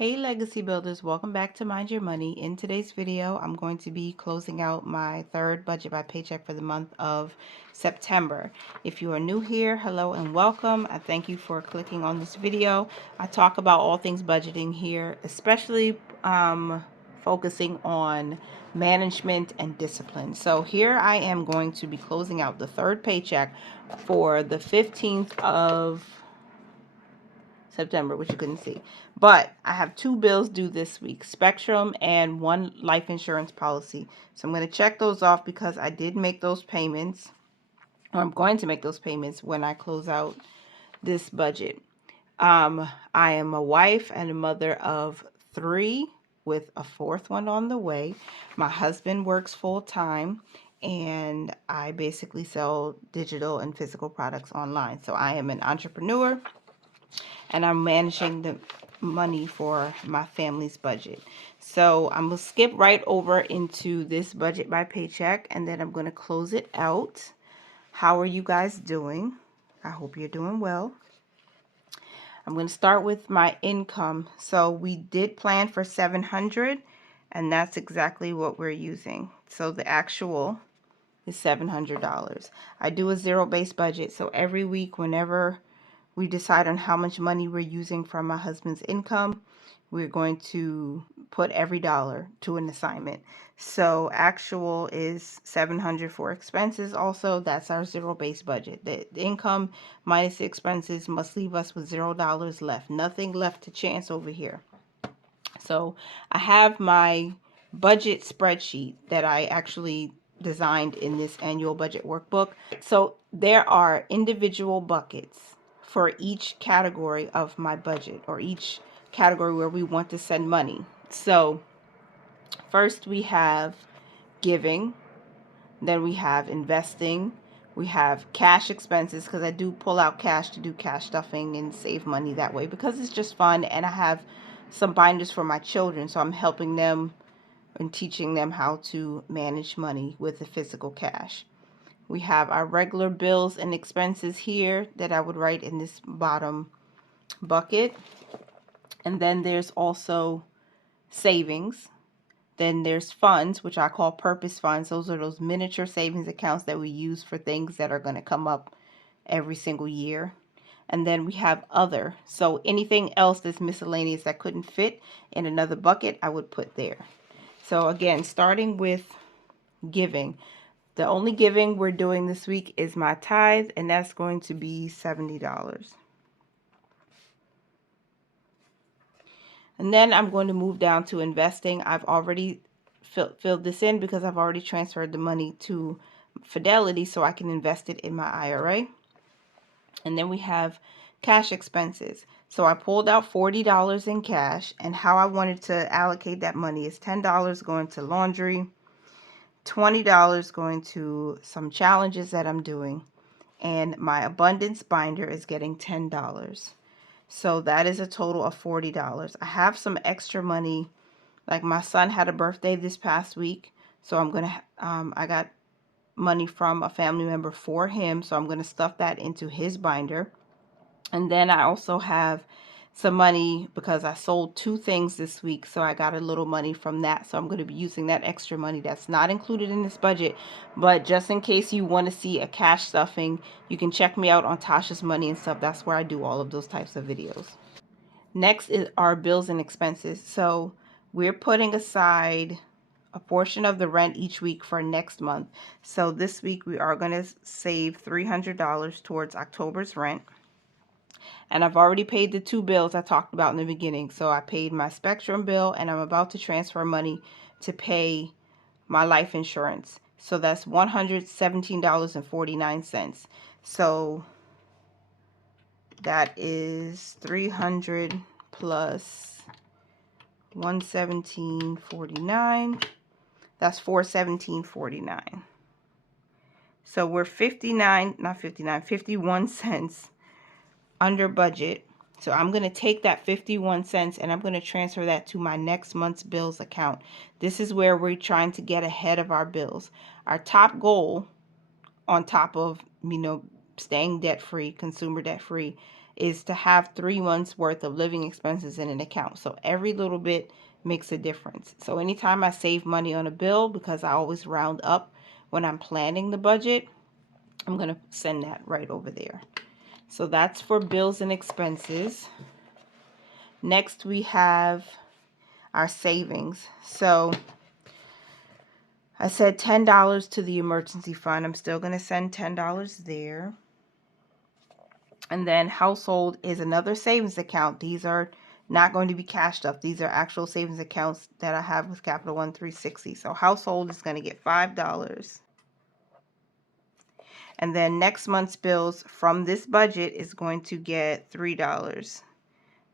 Hey Legacy Builders, welcome back to Mind Your Money. In today's video, I'm going to be closing out my third budget by paycheck for the month of September. If you are new here, hello and welcome. I thank you for clicking on this video. I talk about all things budgeting here, especially focusing on management and discipline. So here I am going to be closing out the third paycheck for the 15th of September, which you couldn't see. But I have two bills due this week, Spectrum and one life insurance policy. So I'm going to check those off because I did make those payments, or I'm going to make those payments when I close out this budget. I am a wife and a mother of three with a fourth one on the way. My husband works full time and I basically sell digital and physical products online. So I am an entrepreneur and I'm managing the money for my family's budget. So I'm going to skip right over into this budget by paycheck and then I'm going to close it out. How are you guys doing? I hope you're doing well. I'm going to start with my income. So we did plan for $700 and that's exactly what we're using. So the actual is $700. I do a zero-based budget. So every week whenever we decide on how much money we're using from my husband's income, we're going to put every dollar to an assignment. So actual is $700 for expenses. Also, that's our zero-based budget. The income minus the expenses must leave us with $0 left. Nothing left to chance over here. So I have my budget spreadsheet that I actually designed in this annual budget workbook. So there are individual buckets for each category of my budget, or each category where we want to send money. So first we have giving, then we have investing, we have cash expenses, because I do pull out cash to do cash stuffing and save money that way because it's just fun, and I have some binders for my children, so I'm helping them and teaching them how to manage money with the physical cash. We have our regular bills and expenses here that I would write in this bottom bucket. And then there's also savings. Then there's funds, which I call purpose funds. Those are those miniature savings accounts that we use for things that are going to come up every single year. And then we have other. So anything else that's miscellaneous that couldn't fit in another bucket, I would put there. So again, starting with giving. The only giving we're doing this week is my tithe, and that's going to be $70. And then I'm going to move down to investing. I've already filled this in because I've already transferred the money to Fidelity so I can invest it in my IRA. And then we have cash expenses. So I pulled out $40 in cash, and how I wanted to allocate that money is $10 going to laundry, $20 going to some challenges that I'm doing, and my abundance binder is getting $10. So that is a total of $40. I have some extra money, like my son had a birthday this past week, so I'm gonna I got money from a family member for him, so I'm gonna stuff that into his binder. And then I also have some money because I sold two things this week, so I got a little money from that. So I'm going to be using that extra money that's not included in this budget, but just in case you want to see a cash stuffing, you can check me out on Tasha's Money and Stuff. That's where I do all of those types of videos. Next is our bills and expenses. So we're putting aside a portion of the rent each week for next month. So this week we are going to save $300 towards October's rent. And I've already paid the two bills I talked about in the beginning. So I paid my Spectrum bill, and I'm about to transfer money to pay my life insurance. So that's $117.49. So that is 300 plus 117.49. That's 417.49. So we're 51 cents under budget. So I'm going to take that 51 cents and I'm going to transfer that to my next month's bills account. This is where we're trying to get ahead of our bills. Our top goal, on top of, staying debt free, consumer debt free, is to have 3 months worth of living expenses in an account. So every little bit makes a difference. So anytime I save money on a bill, because I always round up when I'm planning the budget, I'm going to send that right over there. So that's for bills and expenses. Next we have our savings. So I said $10 to the emergency fund. I'm still going to send $10 there. And then household is another savings account. These are not going to be cashed up. These are actual savings accounts that I have with Capital One 360. So household is going to get $5. And then next month's bills from this budget is going to get $3.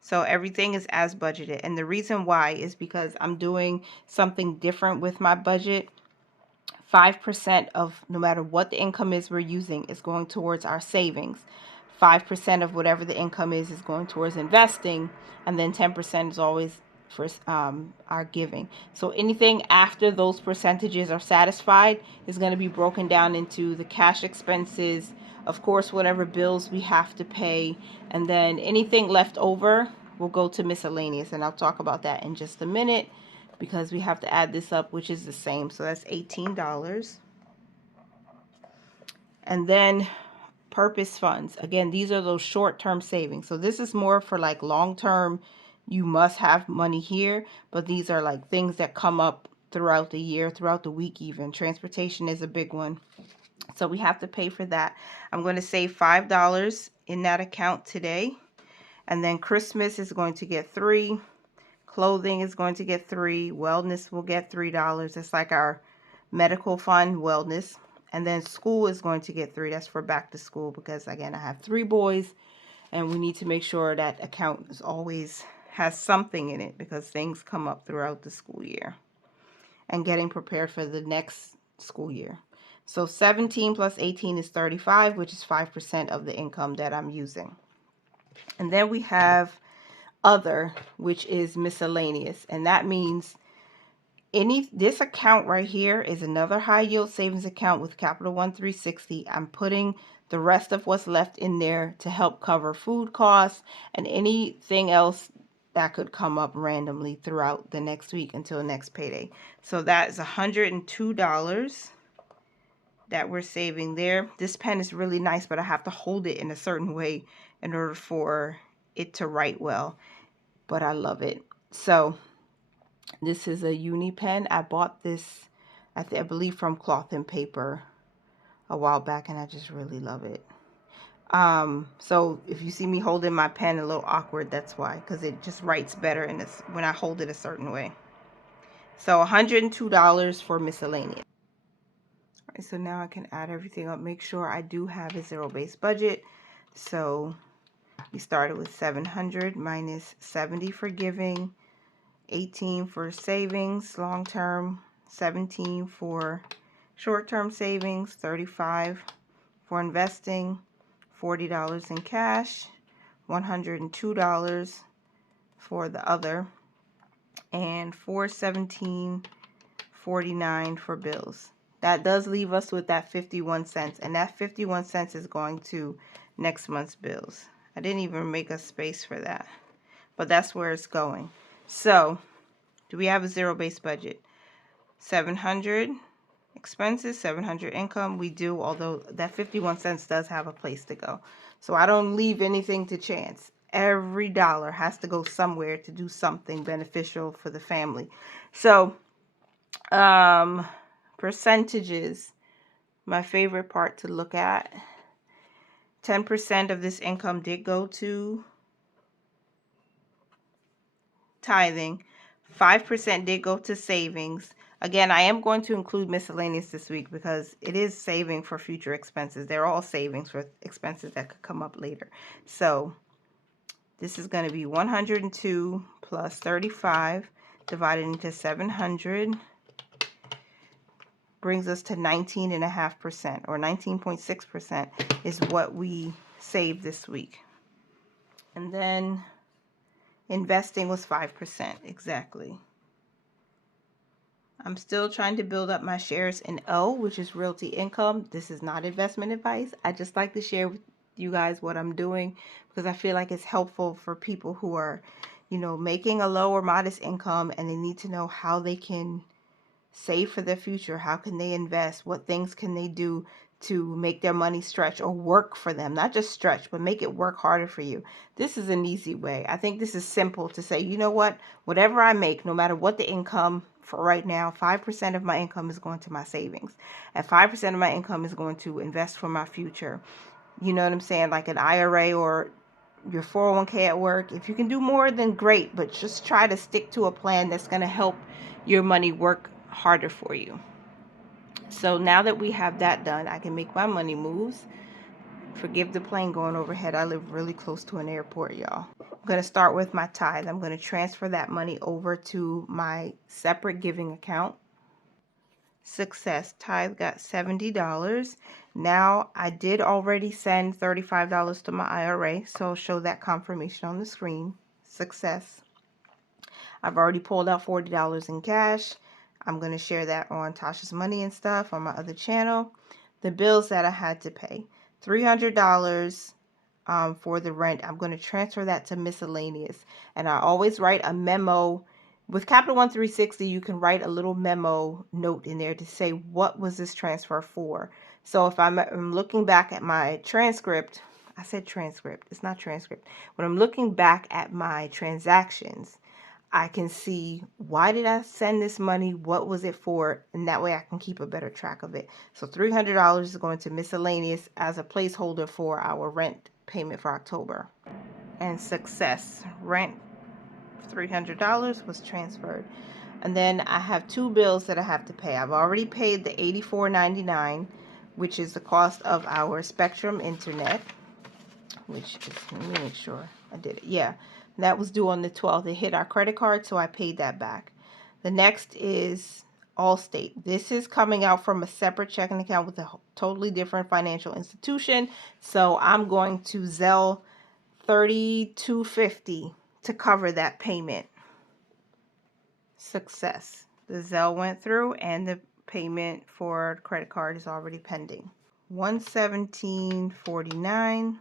So everything is as budgeted. And the reason why is because I'm doing something different with my budget. 5% of no matter what the income is we're using is going towards our savings. 5% of whatever the income is going towards investing. And then 10% is always for our giving. So anything after those percentages are satisfied is going to be broken down into the cash expenses, of course, whatever bills we have to pay, and then anything left over will go to miscellaneous. And I'll talk about that in just a minute, because we have to add this up, which is the same. So that's $18. And then purpose funds. Again, these are those short-term savings. So this is more for like long-term, you must have money here, but these are like things that come up throughout the year, throughout the week even. Transportation is a big one. So we have to pay for that. I'm going to save $5 in that account today. And then Christmas is going to get $3. Clothing is going to get $3. Wellness will get $3. It's like our medical fund, wellness. And then school is going to get $3. That's for back to school, because again, I have 3 boys and we need to make sure that account is always has something in it, because things come up throughout the school year and getting prepared for the next school year. So 17 plus 18 is 35, which is 5% of the income that I'm using. And then we have other, which is miscellaneous, and that means this account right here is another high yield savings account with Capital One 360. I'm putting the rest of what's left in there to help cover food costs and anything else that could come up randomly throughout the next week until next payday. So that is $102 that we're saving there. This pen is really nice, but I have to hold it in a certain way in order for it to write well, but I love it. So this is a uni pen. I bought this, I believe, from Cloth and Paper a while back, and I just really love it. So if you see me holding my pen a little awkward, that's why, because it just writes better when I hold it a certain way. So $102 for miscellaneous. All right, so now I can add everything up, make sure I do have a zero-based budget. So we started with 700 minus 70 for giving, 18 for savings, long-term, 17 for short-term savings, 35 for investing, $40 in cash, $102 for the other, and $417.49 for bills. That does leave us with that 51 cents, and that 51 cents is going to next month's bills. I didn't even make a space for that, but that's where it's going. So do we have a zero-based budget? 700 expenses, 700 income. We do, although that 51 cents does have a place to go. So I don't leave anything to chance. Every dollar has to go somewhere to do something beneficial for the family. So percentages, my favorite part to look at. 10% of this income did go to tithing. 5% did go to savings. Again, I am going to include miscellaneous this week because it is saving for future expenses. They're all savings for expenses that could come up later. So this is going to be 102 plus 35 divided into 700 brings us to 19.5%, or 19.6% is what we saved this week. And then investing was 5%, exactly. I'm still trying to build up my shares in O, which is realty income. This is not investment advice. I just like to share you guys what I'm doing, because I feel like it's helpful for people who are, making a low or modest income, and they need to know how they can save for their future. How can they invest? What things can they do to make their money stretch or work for them? Not just stretch, but make it work harder for you. This is an easy way. I think this is simple to say, you know what? Whatever I make, no matter what the income for right now, 5% of my income is going to my savings. And 5% of my income is going to invest for my future. You know what I'm saying? Like an IRA or your 401k at work. If you can do more, then great, but just try to stick to a plan that's going to help your money work harder for you. So now that we have that done, I can make my money moves. Forgive the plane going overhead. I live really close to an airport, y'all. I'm going to start with my tithe. I'm going to transfer that money over to my separate giving account. Success. Tithe got $70. Now, I did already send $35 to my IRA, so I'll show that confirmation on the screen. Success. I've already pulled out $40 in cash. I'm going to share that on Tasha's Money and Stuff on my other channel. The bills that I had to pay. $300 for the rent. I'm going to transfer that to miscellaneous. And I always write a memo. With Capital One 360, you can write a little memo note in there to say, what was this transfer for? So if I'm looking back at my transcript, I said transcript, it's not transcript. When I'm looking back at my transactions, I can see, why did I send this money? What was it for? And that way I can keep a better track of it. So $300 is going to miscellaneous as a placeholder for our rent payment for October. And success. Rent $300 was transferred. And then I have two bills that I have to pay. I've already paid the $84.99, which is the cost of our Spectrum internet, which is, let me make sure I did it. Yeah, that was due on the 12th. It hit our credit card, so I paid that back. The next is Allstate. This is coming out from a separate checking account with a totally different financial institution. So I'm going to Zelle $32.50 to cover that payment. Success. The Zelle went through and the payment for credit card is already pending. $117.49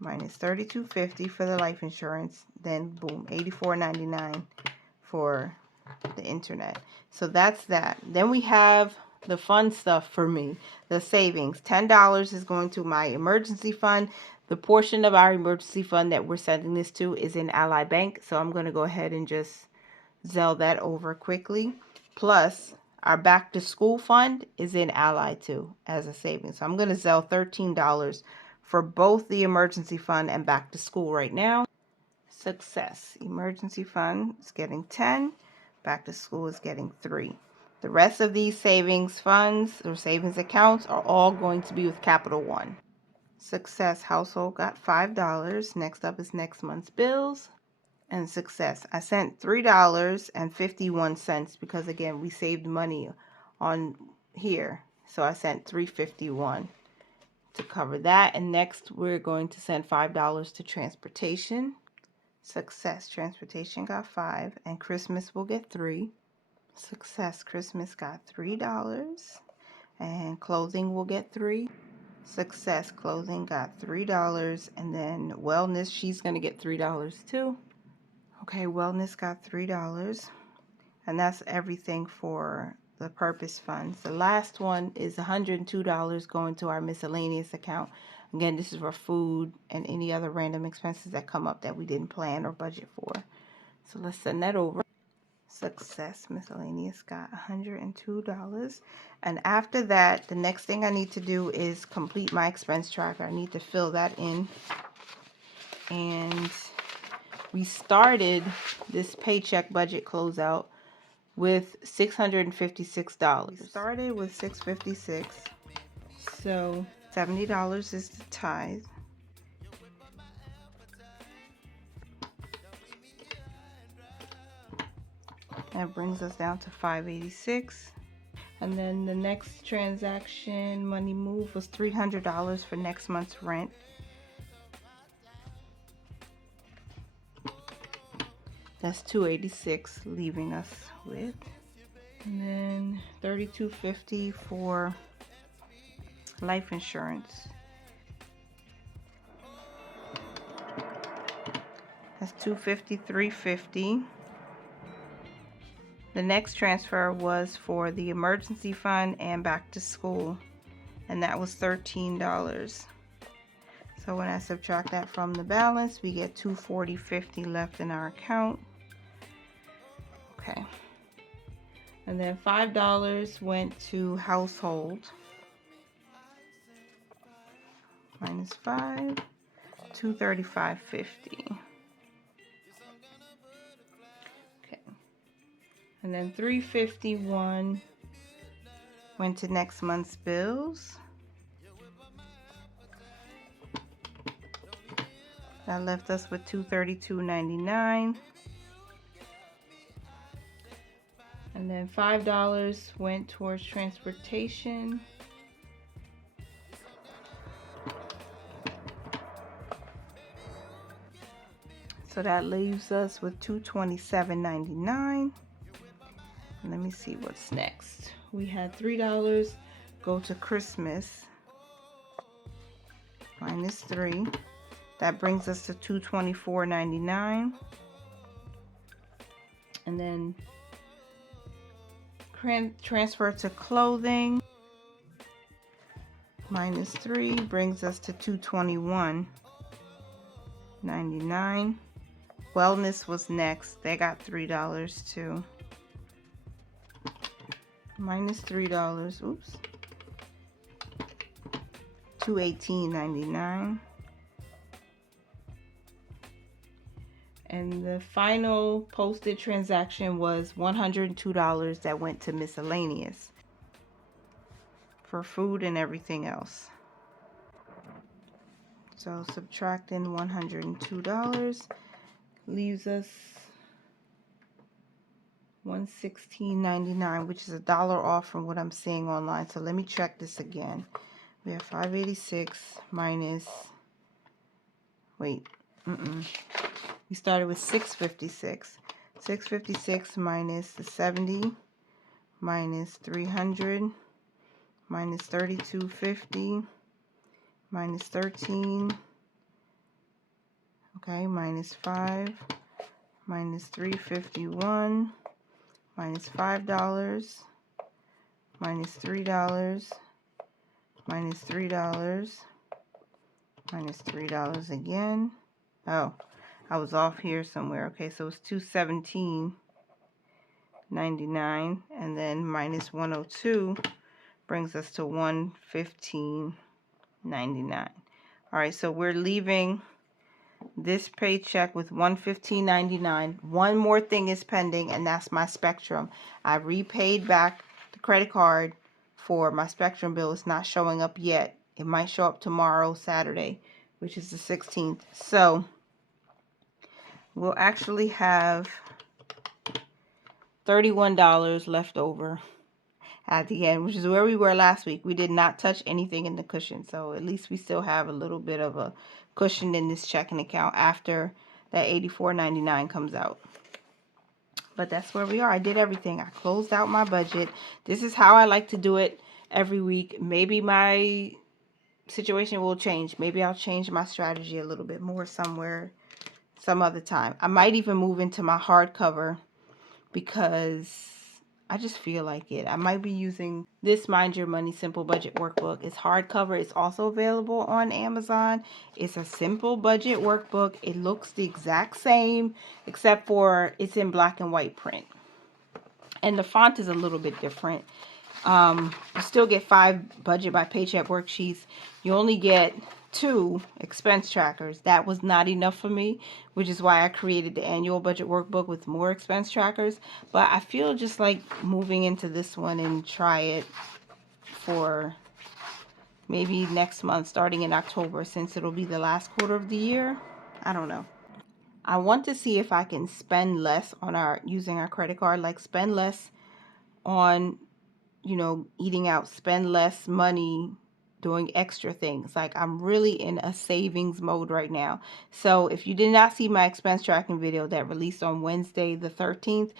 minus $32.50 for the life insurance, then boom, $84.99 for the internet. So that's that. Then we have the fun stuff for me, the savings. $10 is going to my emergency fund. The portion of our emergency fund that we're sending this to is in Ally Bank, so I'm going to go ahead and just Zelle that over quickly. Plus, our back to school fund is in Ally too as a savings. So I'm going to Zelle $13 for both the emergency fund and back to school right now. Success. Emergency fund is getting 10. Back to school is getting 3. The rest of these savings funds or savings accounts are all going to be with Capital One. Success. Household got $5. Next up is next month's bills. And success. I sent $3.51 because again we saved money on here. So I sent $3.51 to cover that. And next we're going to send $5 to transportation. Success. Transportation got 5 and Christmas will get 3. Success. Christmas got $3 and clothing will get 3. Success. Clothing got $3 and then wellness, she's going to get $3 too. Okay, wellness got $3 and that's everything for the purpose funds. The last one is $102 going to our miscellaneous account. Again, this is for food and any other random expenses that come up that we didn't plan or budget for. So let's send that over. Success. Miscellaneous got $102. And after that, the next thing I need to do is complete my expense tracker. I need to fill that in. And we started this paycheck budget closeout with $656. We started with $656. So $70 is the tithe. That brings us down to $586. And then the next transaction money move was $300 for next month's rent. That's $286, leaving us with, and then $32.50 for life insurance. That's $250, $350. The next transfer was for the emergency fund and back to school, and that was $13. So when I subtract that from the balance, we get $240.50 left in our account. Okay. And then $5 went to household. Minus 5, $235.50. Okay. And then $351 went to next month's bills. That left us with $232.99. And then $5 went towards transportation. So that leaves us with $227.99. And let me see what's next. We had $3 go to Christmas. Minus 3. That brings us to $224.99. And then transfer to clothing. Minus 3 brings us to $221.99. Wellness was next. They got $3 too. Minus $3. Oops. $218.99. And the final posted transaction was $102 that went to miscellaneous for food and everything else. So subtracting $102 leaves us $116.99, which is $1 off from what I'm seeing online. So let me check this again. We have 586 minus, wait, we started with 656. 656 minus the 70 minus 300 minus 3250 minus 13. Okay, minus 5 minus 351 minus $5 minus $3 minus $3 minus $3 again. Oh, I was off here somewhere. Okay, so it's $217.99, and then minus 102 brings us to $115.99. All right, so we're leaving this paycheck with $115.99. One more thing is pending, and that's my Spectrum. I repaid back the credit card for my Spectrum bill. It's not showing up yet. It might show up tomorrow, Saturday, which is the 16th. So we'll actually have $31 left over at the end, which is where we were last week. We did not touch anything in the cushion, so at least we still have a little bit of a cushion in this checking account after that $84.99 comes out. But that's where we are. I did everything. I closed out my budget. This is how I like to do it every week. Maybe my situation will change. Maybe I'll change my strategy a little bit more somewhere, some other time. I might even move into my hardcover because I just feel like it. I might be using this Mind Your Money Simple Budget Workbook. It's hardcover. It's also available on Amazon. It's a simple budget workbook. It looks the exact same except for it's in black and white print. And the font is a little bit different. You still get 5 budget by paycheck worksheets. You only get 2 expense trackers. That was not enough for me, which is why I created the annual budget workbook with more expense trackers. But I feel just like moving into this one and try it for maybe next month, starting in October, since it'll be the last quarter of the year. I don't know. I want to see if I can spend less on using our credit card, like spend less on, eating out, spend less money doing extra things. Like, I'm really in a savings mode right now. So if you did not see my expense tracking video that released on Wednesday the 13th,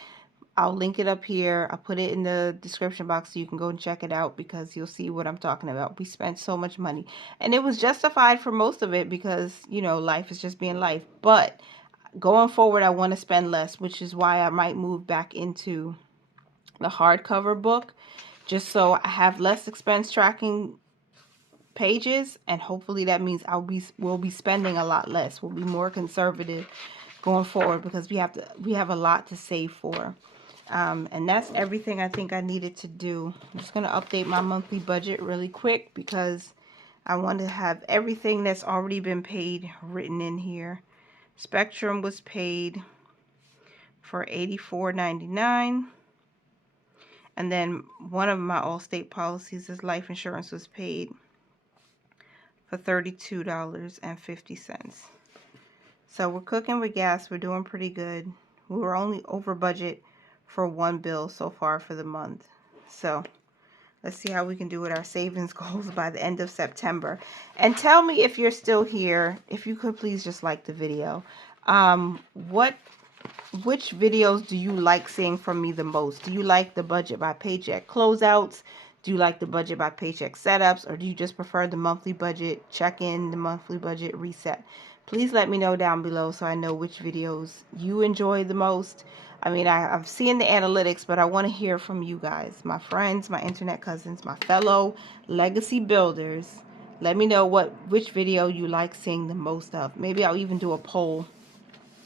I'll link it up here. I'll put it in the description box so you can go and check it out, because you'll see what I'm talking about. We spent so much money, and it was justified for most of it because, life is just being life. But going forward, I want to spend less, which is why I might move back into the hardcover book, just so I have less expense tracking pages, and hopefully that means we'll be spending a lot less. We'll be more conservative going forward because we have a lot to save for. And that's everything I think I needed to do. I'm just going to update my monthly budget really quick because I want to have everything that's already been paid written in here. Spectrum was paid for $84.99. And then one of my Allstate policies is life insurance was paid for $32.50. So we're cooking with gas. We're doing pretty good. We were only over budget for one bill so far for the month. So let's see how we can do with our savings goals by the end of September. And tell me if you're still here. If you could please just like the video. Which videos do you like seeing from me the most? Do you like the budget by paycheck closeouts? Do you like the budget by paycheck setups? Or do you just prefer the monthly budget check-in, the monthly budget reset? Please let me know down below so I know which videos you enjoy the most. I mean, I've seen the analytics, but I want to hear from you guys, my friends, my internet cousins, my fellow legacy builders. Let me know which video you like seeing the most of. Maybe I'll even do a poll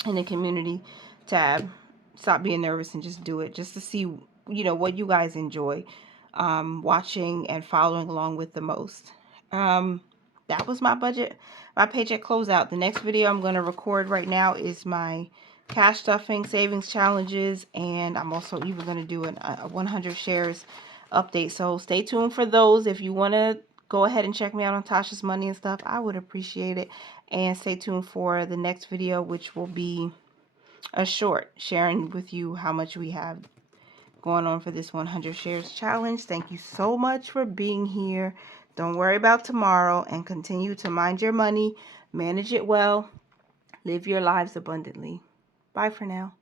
in the community tab. Stop being nervous and just do it, just to see what you guys enjoy watching and following along with the most. That was my budget, my paycheck closeout. The next video I'm going to record right now is my cash stuffing savings challenges, and I'm also even going to do a 100 shares update. So stay tuned for those. If you want to go ahead and check me out on Tasha's Money and stuff, I would appreciate it. And stay tuned for the next video, which will be a short sharing with you how much we have going on for this 100 shares challenge. Thank you so much for being here. Don't worry about tomorrow and continue to mind your money, manage it well, live your lives abundantly. Bye for now.